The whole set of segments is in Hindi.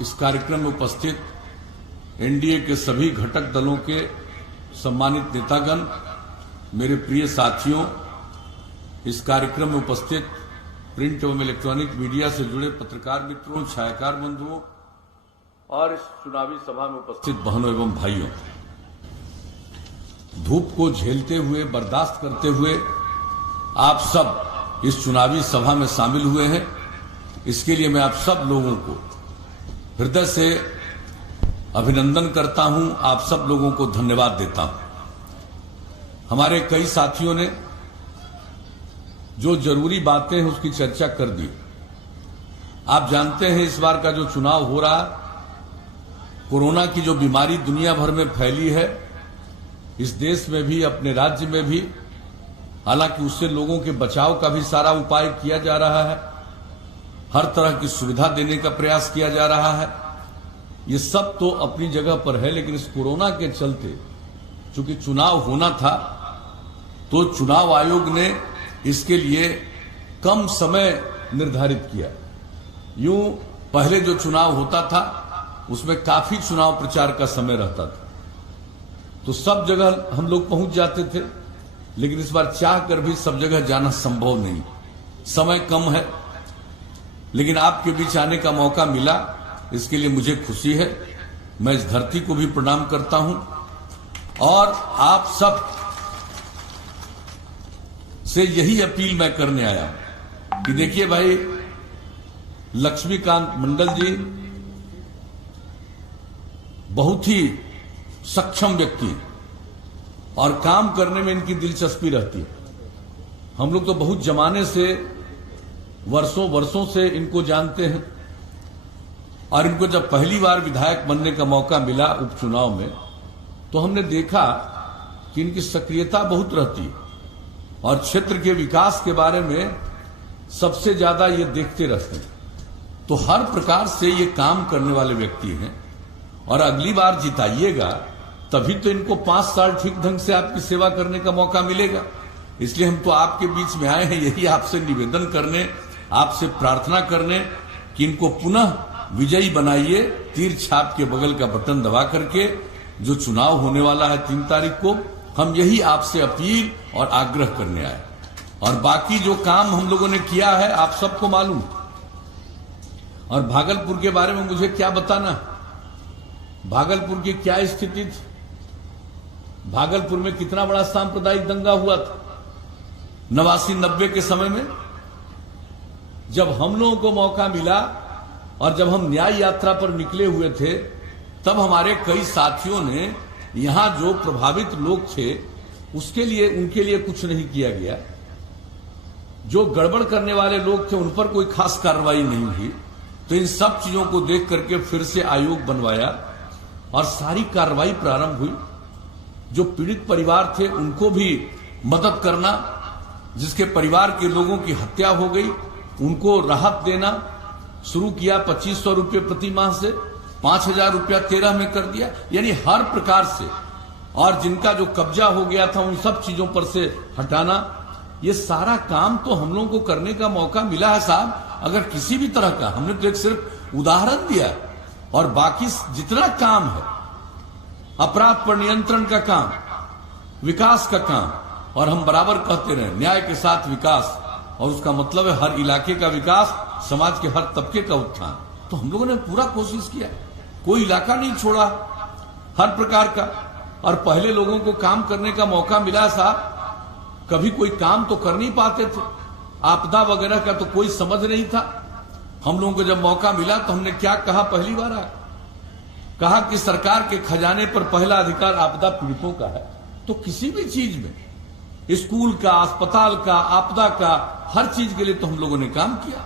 इस कार्यक्रम में उपस्थित एनडीए के सभी घटक दलों के सम्मानित नेतागण, मेरे प्रिय साथियों, इस कार्यक्रम में उपस्थित प्रिंट एवं इलेक्ट्रॉनिक मीडिया से जुड़े पत्रकार मित्रों, छायाकार बंधुओं और इस चुनावी सभा में उपस्थित बहनों एवं भाइयों, धूप को झेलते हुए, बर्दाश्त करते हुए आप सब इस चुनावी सभा में शामिल हुए हैं। इसके लिए मैं आप सब लोगों को हृदय से अभिनंदन करता हूं, आप सब लोगों को धन्यवाद देता हूं। हमारे कई साथियों ने जो जरूरी बातें हैं उसकी चर्चा कर दी। आप जानते हैं इस बार का जो चुनाव हो रहा, कोरोना की जो बीमारी दुनिया भर में फैली है, इस देश में भी, अपने राज्य में भी, हालांकि उससे लोगों के बचाव का भी सारा उपाय किया जा रहा है, हर तरह की सुविधा देने का प्रयास किया जा रहा है। ये सब तो अपनी जगह पर है, लेकिन इस कोरोना के चलते चूंकि चुनाव होना था, तो चुनाव आयोग ने इसके लिए कम समय निर्धारित किया। यूं पहले जो चुनाव होता था उसमें काफी चुनाव प्रचार का समय रहता था, तो सब जगह हम लोग पहुंच जाते थे, लेकिन इस बार चाह कर भी सब जगह जाना संभव नहीं, समय कम है। लेकिन आपके बीच आने का मौका मिला, इसके लिए मुझे खुशी है। मैं इस धरती को भी प्रणाम करता हूं और आप सब से यही अपील मैं करने आया हूं कि देखिए भाई, लक्ष्मीकांत मंडल जी बहुत ही सक्षम व्यक्ति और काम करने में इनकी दिलचस्पी रहती है। हम लोग तो बहुत जमाने से, वर्षों से इनको जानते हैं और इनको जब पहली बार विधायक बनने का मौका मिला उपचुनाव में, तो हमने देखा कि इनकी सक्रियता बहुत रहती है और क्षेत्र के विकास के बारे में सबसे ज्यादा ये देखते रहते हैं। तो हर प्रकार से ये काम करने वाले व्यक्ति हैं और अगली बार जिताइएगा तभी तो इनको 5 साल ठीक ढंग से आपकी सेवा करने का मौका मिलेगा। इसलिए हम तो आपके बीच में आए हैं यही आपसे निवेदन करने, आपसे प्रार्थना करने कि इनको पुनः विजयी बनाइए। तीर छाप के बगल का बटन दबा करके जो चुनाव होने वाला है 3 तारीख को, हम यही आपसे अपील और आग्रह करने आए। और बाकी जो काम हम लोगों ने किया है आप सबको मालूम। और भागलपुर के बारे में मुझे क्या बताना, भागलपुर की क्या स्थिति थी, भागलपुर में कितना बड़ा सांप्रदायिक दंगा हुआ था 89-90 के समय में। जब हम लोगों को मौका मिला और जब हम न्याय यात्रा पर निकले हुए थे, तब हमारे कई साथियों ने यहां जो प्रभावित लोग थे उसके लिए, उनके लिए कुछ नहीं किया गया। जो गड़बड़ करने वाले लोग थे उन पर कोई खास कार्रवाई नहीं हुई। तो इन सब चीजों को देख करके फिर से आयोग बनवाया और सारी कार्रवाई प्रारंभ हुई। जो पीड़ित परिवार थे उनको भी मदद करना, जिसके परिवार के लोगों की हत्या हो गई उनको राहत देना शुरू किया। 2500 रुपये प्रति माह से 5000 रुपया 13 में कर दिया, यानी हर प्रकार से। और जिनका जो कब्जा हो गया था उन सब चीजों पर से हटाना, ये सारा काम तो हम लोगों को करने का मौका मिला है साहब। अगर किसी भी तरह का, हमने तो एक सिर्फ उदाहरण दिया, और बाकी जितना काम है, अपराध पर नियंत्रण का काम, विकास का काम, और हम बराबर कहते रहे न्याय के साथ विकास, और उसका मतलब है हर इलाके का विकास, समाज के हर तबके का उत्थान। तो हम लोगों ने पूरा कोशिश किया, कोई इलाका नहीं छोड़ा, हर प्रकार का। और पहले लोगों को काम करने का मौका मिला साहब, कभी कोई काम तो कर नहीं पाते थे, आपदा वगैरह का तो कोई समझ नहीं था। हम लोगों को जब मौका मिला तो हमने क्या कहा, पहली बार कहा कि सरकार के खजाने पर पहला अधिकार आपदा पीड़ितों का है। तो किसी भी चीज में, स्कूल का, अस्पताल का, आपदा का, हर चीज के लिए तो हम लोगों ने काम किया।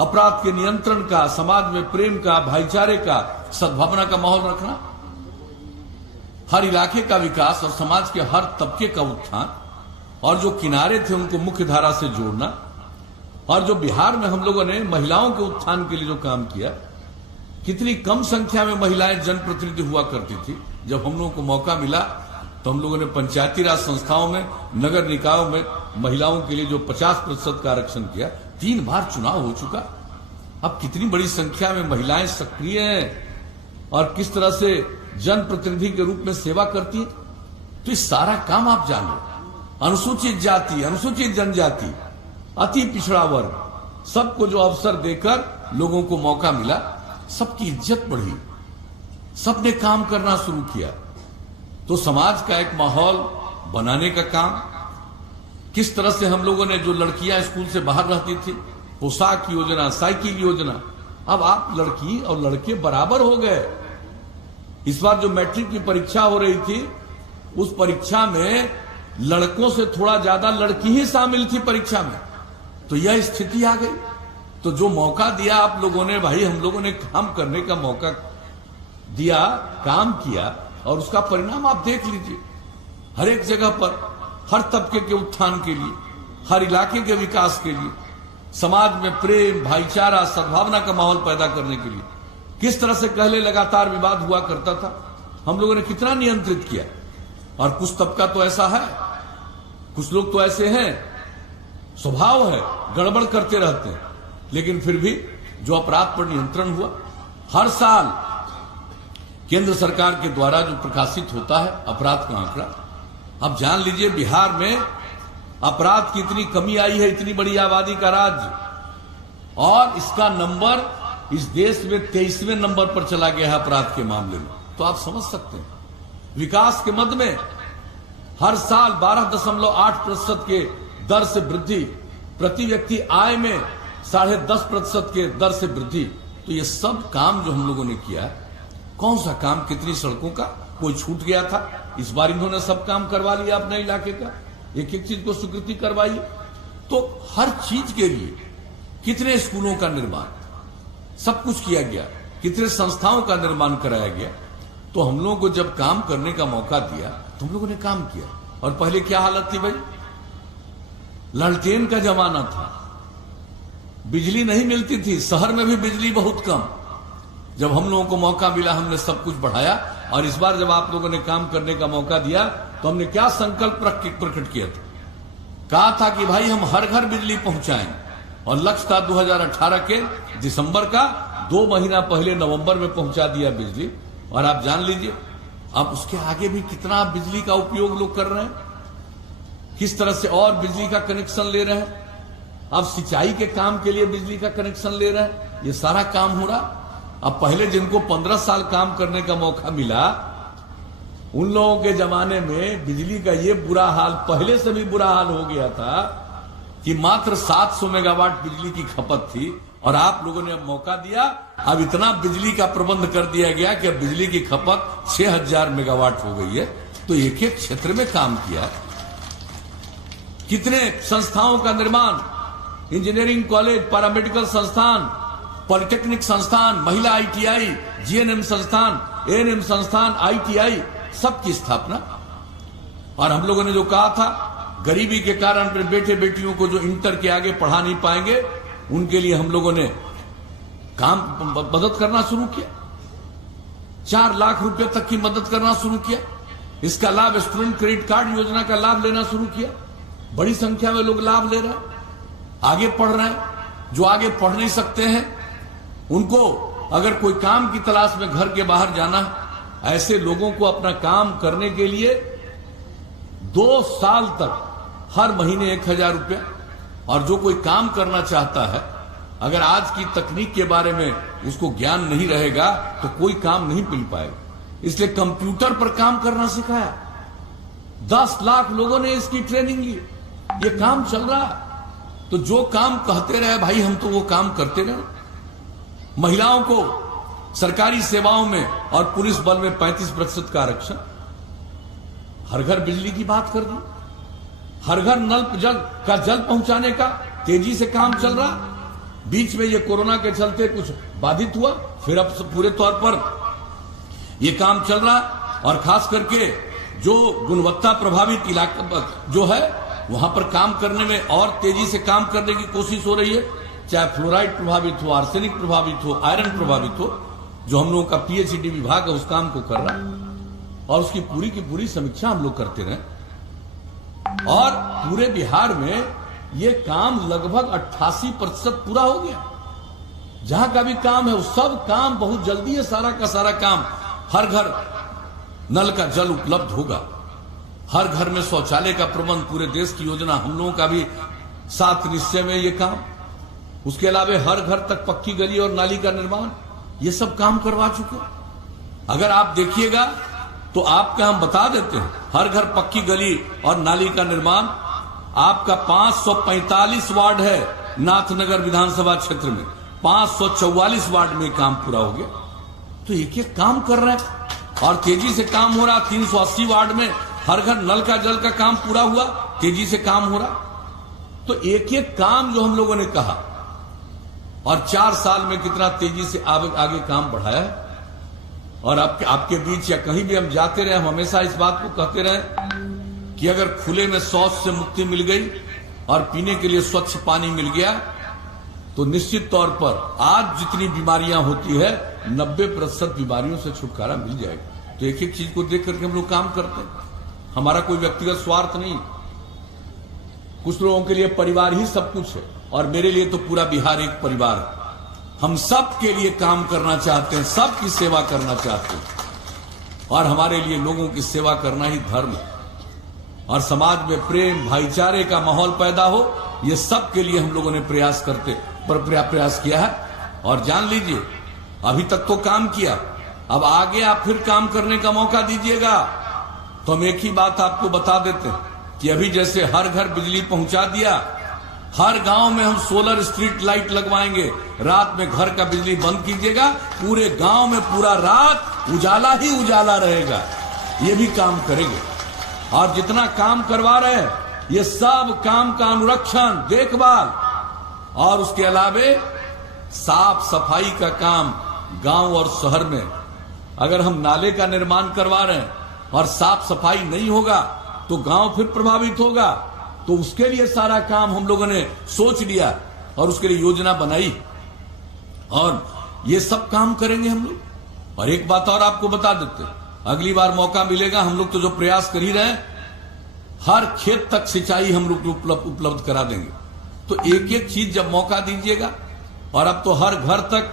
अपराध के नियंत्रण का, समाज में प्रेम का, भाईचारे का, सद्भावना का माहौल रखना, हर इलाके का विकास और समाज के हर तबके का उत्थान, और जो किनारे थे उनको मुख्य धारा से जोड़ना। और जो बिहार में हम लोगों ने महिलाओं के उत्थान के लिए जो काम किया, कितनी कम संख्या में महिलाएं जनप्रतिनिधि हुआ करती थी। जब हम लोगों को मौका मिला तो हम लोगों ने पंचायती राज संस्थाओं में, नगर निकायों में महिलाओं के लिए जो 50% का आरक्षण किया। 3 बार चुनाव हो चुका, अब कितनी बड़ी संख्या में महिलाएं सक्रिय हैं और किस तरह से जनप्रतिनिधि के रूप में सेवा करती है, तो इस सारा काम आप जान लो। अनुसूचित जाति, अनुसूचित जनजाति, अति पिछड़ा वर्ग, सबको जो अवसर देकर लोगों को मौका मिला, सबकी इज्जत बढ़ी, सबने काम करना शुरू किया। तो समाज का एक माहौल बनाने का काम, किस तरह से हम लोगों ने, जो लड़कियां स्कूल से बाहर रहती थी, पोशाक योजना, साइकिल योजना, अब आप लड़की और लड़के बराबर हो गए। इस बार जो मैट्रिक की परीक्षा हो रही थी, उस परीक्षा में लड़कों से थोड़ा ज्यादा लड़की ही शामिल थी परीक्षा में। तो यह स्थिति आ गई। तो जो मौका दिया आप लोगों ने, भाई हम लोगों ने काम करने का मौका दिया, काम किया, और उसका परिणाम आप देख लीजिए। हर एक जगह पर, हर तबके के उत्थान के लिए, हर इलाके के विकास के लिए, समाज में प्रेम, भाईचारा, सद्भावना का माहौल पैदा करने के लिए, किस तरह से पहले लगातार विवाद हुआ करता था, हम लोगों ने कितना नियंत्रित किया। और कुछ तबका तो ऐसा है, कुछ लोग तो ऐसे हैं, स्वभाव है, गड़बड़ करते रहते हैं, लेकिन फिर भी जो अपराध पर नियंत्रण हुआ, हर साल केंद्र सरकार के द्वारा जो प्रकाशित होता है अपराध का आंकड़ा, अब जान लीजिए बिहार में अपराध की इतनी कमी आई है, इतनी बड़ी आबादी का राज्य, और इसका नंबर इस देश में 23वें नंबर पर चला गया है अपराध के मामले में। तो आप समझ सकते हैं, विकास के मद में हर साल 12.8% के दर से वृद्धि, प्रति व्यक्ति आय में 10.5% के दर से वृद्धि। तो ये सब काम जो हम लोगों ने किया है, कौन सा काम, कितनी सड़कों का कोई छूट गया था, इस बार इन्होंने सब काम करवा लिया अपने इलाके का, एक एक चीज को स्वीकृति करवाई। तो हर चीज के लिए कितने स्कूलों का निर्माण, सब कुछ किया गया, कितने संस्थाओं का निर्माण कराया गया। तो हम लोगों को जब काम करने का मौका दिया तो हम लोगों ने काम किया। और पहले क्या हालत थी भाई, लालटेन का जमाना था, बिजली नहीं मिलती थी, शहर में भी बिजली बहुत कम। जब हम लोगों को मौका मिला, हमने सब कुछ बढ़ाया। और इस बार जब आप लोगों ने काम करने का मौका दिया, तो हमने क्या संकल्प प्रकट किया था, कहा था कि भाई हम हर घर बिजली पहुंचाएंगे। और लक्ष्य था 2018 के दिसंबर का, 2 महीना पहले नवंबर में पहुंचा दिया बिजली। और आप जान लीजिए अब उसके आगे भी कितना बिजली का उपयोग लोग कर रहे हैं, किस तरह से और बिजली का कनेक्शन ले रहे हैं। अब सिंचाई के काम के लिए बिजली का कनेक्शन ले रहे हैं, ये सारा काम हो रहा। अब पहले जिनको 15 साल काम करने का मौका मिला, उन लोगों के जमाने में बिजली का ये बुरा हाल, पहले से भी बुरा हाल हो गया था कि मात्र 700 मेगावाट बिजली की खपत थी। और आप लोगों ने अब मौका दिया, अब इतना बिजली का प्रबंध कर दिया गया कि अब बिजली की खपत 6000 मेगावाट हो गई है। तो एक एक क्षेत्र में काम किया। कितने संस्थाओं का निर्माण, इंजीनियरिंग कॉलेज, पैरामेडिकल संस्थान, पॉलिटेक्निक संस्थान, महिला ITI, GNM संस्थान, ANM संस्थान, ITI, सबकी स्थापना। और हम लोगों ने जो कहा था, गरीबी के कारण अपने बेटे बेटियों को जो इंटर के आगे पढ़ा नहीं पाएंगे, उनके लिए हम लोगों ने काम मदद करना शुरू किया। 4 लाख रुपए तक की मदद करना शुरू किया। इसका लाभ, स्टूडेंट क्रेडिट कार्ड योजना का लाभ लेना शुरू किया। बड़ी संख्या में लोग लाभ ले रहे हैं, आगे पढ़ रहे हैं। जो आगे पढ़ नहीं सकते हैं, उनको अगर कोई काम की तलाश में घर के बाहर जाना है, ऐसे लोगों को अपना काम करने के लिए 2 साल तक हर महीने 1000 रुपया। और जो कोई काम करना चाहता है, अगर आज की तकनीक के बारे में उसको ज्ञान नहीं रहेगा तो कोई काम नहीं मिल पाएगा। इसलिए कंप्यूटर पर काम करना सिखाया। 10 लाख लोगों ने इसकी ट्रेनिंग ली। ये काम चल रहा है। तो जो काम कहते रहे भाई, हम तो वो काम करते रहे। महिलाओं को सरकारी सेवाओं में और पुलिस बल में 35% का आरक्षण। हर घर बिजली की बात कर दी। हर घर नल जल पहुंचाने का तेजी से काम चल रहा। बीच में ये कोरोना के चलते कुछ बाधित हुआ, फिर अब पूरे तौर पर ये काम चल रहा। और खास करके जो गुणवत्ता प्रभावित इलाका जो है, वहां पर काम करने में और तेजी से काम करने की कोशिश हो रही है। चाहे फ्लोराइड प्रभावित हो, आर्सेनिक प्रभावित हो, आयरन प्रभावित हो, जो हम लोगों का PhD विभाग है उस काम को कर रहा है। और उसकी पूरी की पूरी समीक्षा हम लोग करते रहे। और पूरे बिहार में ये काम लगभग 88% पूरा हो गया। जहां का भी काम है वो सब काम बहुत जल्दी है, सारा का सारा काम। हर घर नल का जल उपलब्ध होगा, हर घर में शौचालय का प्रबंध, पूरे देश की योजना, हम लोगों का भी साथ निश्चय में ये काम। उसके अलावा हर घर तक पक्की गली और नाली का निर्माण, ये सब काम करवा चुके। अगर आप देखिएगा तो आपका हम बता देते हैं, हर घर पक्की गली और नाली का निर्माण आपका 545 वार्ड है नाथनगर विधानसभा क्षेत्र में, 544 वार्ड में काम पूरा हो गया। तो एक एक काम कर रहे हैं और तेजी से काम हो रहा। 380 वार्ड में हर घर नल का जल का काम पूरा हुआ, तेजी से काम हो रहा। तो एक एक काम जो हम लोगों ने कहा और 4 साल में कितना तेजी से आगे काम बढ़ाया है। और आपके बीच या कहीं भी हम जाते रहे, हम हमेशा इस बात को कहते रहे कि अगर खुले में शौच से मुक्ति मिल गई और पीने के लिए स्वच्छ पानी मिल गया तो निश्चित तौर पर आज जितनी बीमारियां होती है 90% बीमारियों से छुटकारा मिल जाएगा। तो एक एक चीज को देख करके हम लोग काम करते हैं। हमारा कोई व्यक्तिगत स्वार्थ नहीं। कुछ लोगों के लिए परिवार ही सब कुछ है और मेरे लिए तो पूरा बिहार एक परिवार है। हम सब के लिए काम करना चाहते हैं, सबकी सेवा करना चाहते हैं और हमारे लिए लोगों की सेवा करना ही धर्म है। और समाज में प्रेम भाईचारे का माहौल पैदा हो, ये सब के लिए हम लोगों ने प्रयास किया है। और जान लीजिए, अभी तक तो काम किया, अब आगे आप फिर काम करने का मौका दीजिएगा तो हम एक ही बात आपको बता देते हैं कि अभी जैसे हर घर बिजली पहुंचा दिया, हर गांव में हम सोलर स्ट्रीट लाइट लगवाएंगे। रात में घर का बिजली बंद कीजिएगा, पूरे गांव में पूरा रात उजाला ही उजाला रहेगा। ये भी काम करेंगे। और जितना काम करवा रहे हैं ये सब काम का अनुरक्षण, देखभाल और उसके अलावे साफ सफाई का काम गांव और शहर में। अगर हम नाले का निर्माण करवा रहे हैं और साफ सफाई नहीं होगा तो गांव फिर प्रभावित होगा। तो उसके लिए सारा काम हम लोगों ने सोच लिया और उसके लिए योजना बनाई और ये सब काम करेंगे हम लोग। और एक बात और आपको बता देते हैं, अगली बार मौका मिलेगा, हम लोग तो जो प्रयास कर ही रहे हैं, हर खेत तक सिंचाई हम लोग उपलब्ध करा देंगे। तो एक एक चीज जब मौका दीजिएगा। और अब तो हर घर तक,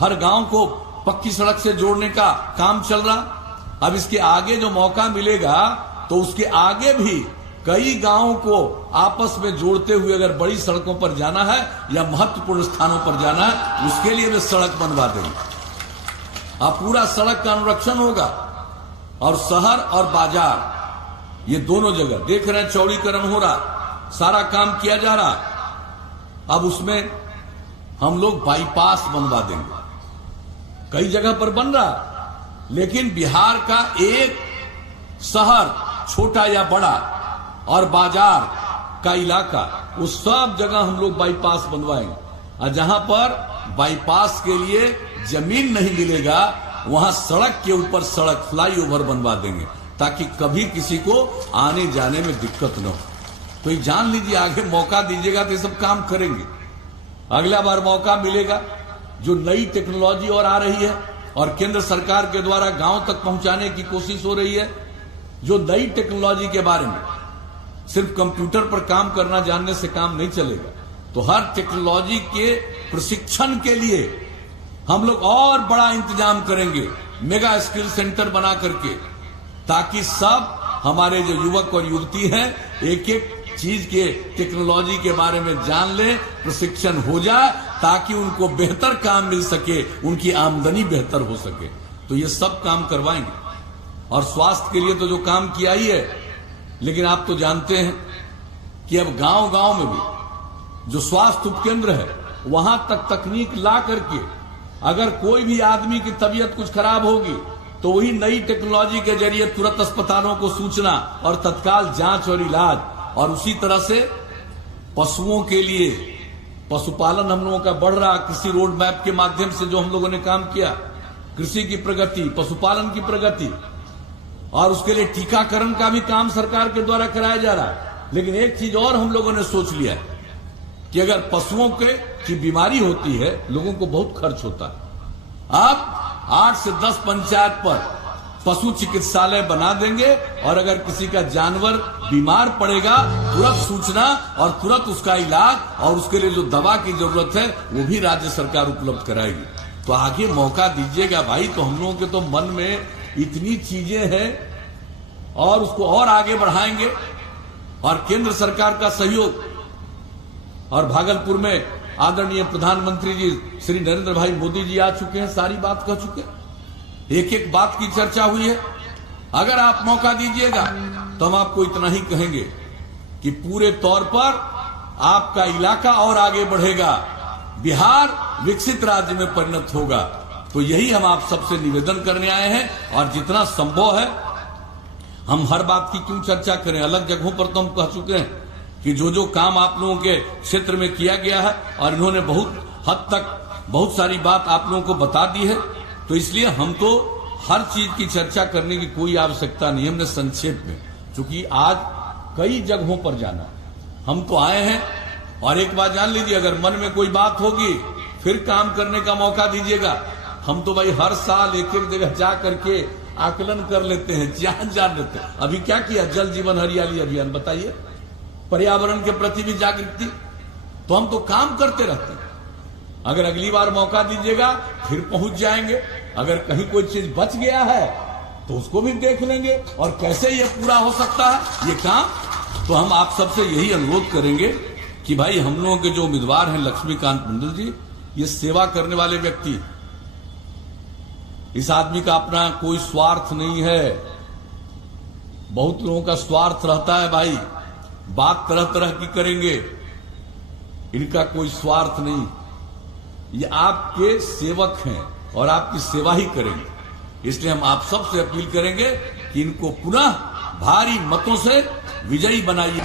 हर गांव को पक्की सड़क से जोड़ने का काम चल रहा। अब इसके आगे जो मौका मिलेगा तो उसके आगे भी कई गांवों को आपस में जोड़ते हुए अगर बड़ी सड़कों पर जाना है या महत्वपूर्ण स्थानों पर जाना है, उसके लिए भी सड़क बनवा देंगे। अब पूरा सड़क का अनुरक्षण होगा। और शहर और बाजार, ये दोनों जगह देख रहे हैं चौड़ीकरण हो रहा, सारा काम किया जा रहा। अब उसमें हम लोग बाईपास बनवा देंगे। कई जगह पर बन रहा, लेकिन बिहार का एक शहर, छोटा या बड़ा, और बाजार का इलाका, उस सब जगह हम लोग बाईपास बनवाएंगे। और जहां पर बाईपास के लिए जमीन नहीं मिलेगा वहां सड़क के ऊपर सड़क, फ्लाईओवर बनवा देंगे ताकि कभी किसी को आने जाने में दिक्कत न हो। तो ये जान लीजिए, आगे मौका दीजिएगा तो ये सब काम करेंगे। अगला बार मौका मिलेगा, जो नई टेक्नोलॉजी और आ रही है और केंद्र सरकार के द्वारा गांव तक पहुंचाने की कोशिश हो रही है, जो नई टेक्नोलॉजी के बारे में, सिर्फ कंप्यूटर पर काम करना जानने से काम नहीं चलेगा। तो हर टेक्नोलॉजी के प्रशिक्षण के लिए हम लोग और बड़ा इंतजाम करेंगे, मेगा स्किल सेंटर बना करके, ताकि सब हमारे जो युवक और युवती हैं एक एक चीज के टेक्नोलॉजी के बारे में जान ले, प्रशिक्षण हो जाए ताकि उनको बेहतर काम मिल सके, उनकी आमदनी बेहतर हो सके। तो ये सब काम करवाएंगे। और स्वास्थ्य के लिए तो जो काम किया ही है, लेकिन आप तो जानते हैं कि अब गांव गांव में भी जो स्वास्थ्य उपकेंद्र है वहां तक तकनीक ला करके अगर कोई भी आदमी की तबीयत कुछ खराब होगी तो वही नई टेक्नोलॉजी के जरिए तुरंत अस्पतालों को सूचना और तत्काल जांच और इलाज। और उसी तरह से पशुओं के लिए पशुपालन हम लोगों का बढ़ रहा, कृषि रोड मैप के माध्यम से जो हम लोगों ने काम किया, कृषि की प्रगति, पशुपालन की प्रगति, और उसके लिए टीकाकरण का भी काम सरकार के द्वारा कराया जा रहा है। लेकिन एक चीज और हम लोगों ने सोच लिया है कि अगर पशुओं की बीमारी होती है, लोगों को बहुत खर्च होता है। अब 8 से 10 पंचायत पर पशु चिकित्सालय बना देंगे और अगर किसी का जानवर बीमार पड़ेगा तुरंत सूचना और तुरंत उसका इलाज और उसके लिए जो दवा की जरूरत है वो भी राज्य सरकार उपलब्ध कराएगी। तो आगे मौका दीजिएगा भाई। तो हम लोगों के तो मन में इतनी चीजें हैं और उसको और आगे बढ़ाएंगे। और केंद्र सरकार का सहयोग और भागलपुर में आदरणीय प्रधानमंत्री जी श्री नरेंद्र भाई मोदी जी आ चुके हैं, सारी बात कह चुके हैं, एक एक बात की चर्चा हुई है। अगर आप मौका दीजिएगा तो हम आपको इतना ही कहेंगे कि पूरे तौर पर आपका इलाका और आगे बढ़ेगा, बिहार विकसित राज्य में परिणत होगा। तो यही हम आप सबसे निवेदन करने आए हैं और जितना संभव है हम हर बात की क्यों चर्चा करें। अलग जगहों पर तो हम कह चुके हैं कि जो जो काम आप लोगों के क्षेत्र में किया गया है और इन्होंने बहुत हद तक बहुत सारी बात आप लोगों को बता दी है। तो इसलिए हम तो हर चीज की चर्चा करने की कोई आवश्यकता नहीं। हमने संक्षेप में, चूंकि आज कई जगहों पर जाना, हम तो आए हैं। और एक बात जान लीजिए, अगर मन में कोई बात होगी फिर काम करने का मौका दीजिएगा। हम तो भाई हर साल एक एक जगह जा करके आकलन कर लेते हैं, जान लेते हैं। अभी क्या किया, जल जीवन हरियाली अभियान, बताइए, पर्यावरण के प्रति भी जागृति। तो हम तो काम करते रहते हैं। अगर अगली बार मौका दीजिएगा फिर पहुंच जाएंगे। अगर कहीं कोई चीज बच गया है तो उसको भी देख लेंगे और कैसे ये पूरा हो सकता है ये काम। तो हम आप सबसे यही अनुरोध करेंगे कि भाई हम लोगों के जो उम्मीदवार हैं लक्ष्मीकांत मंडल जी, ये सेवा करने वाले व्यक्ति, इस आदमी का अपना कोई स्वार्थ नहीं है। बहुत लोगों का स्वार्थ रहता है भाई, बात तरह तरह की करेंगे, इनका कोई स्वार्थ नहीं। ये आपके सेवक हैं और आपकी सेवा ही करेंगे। इसलिए हम आप सबसे अपील करेंगे कि इनको पुनः भारी मतों से विजयी बनाइए।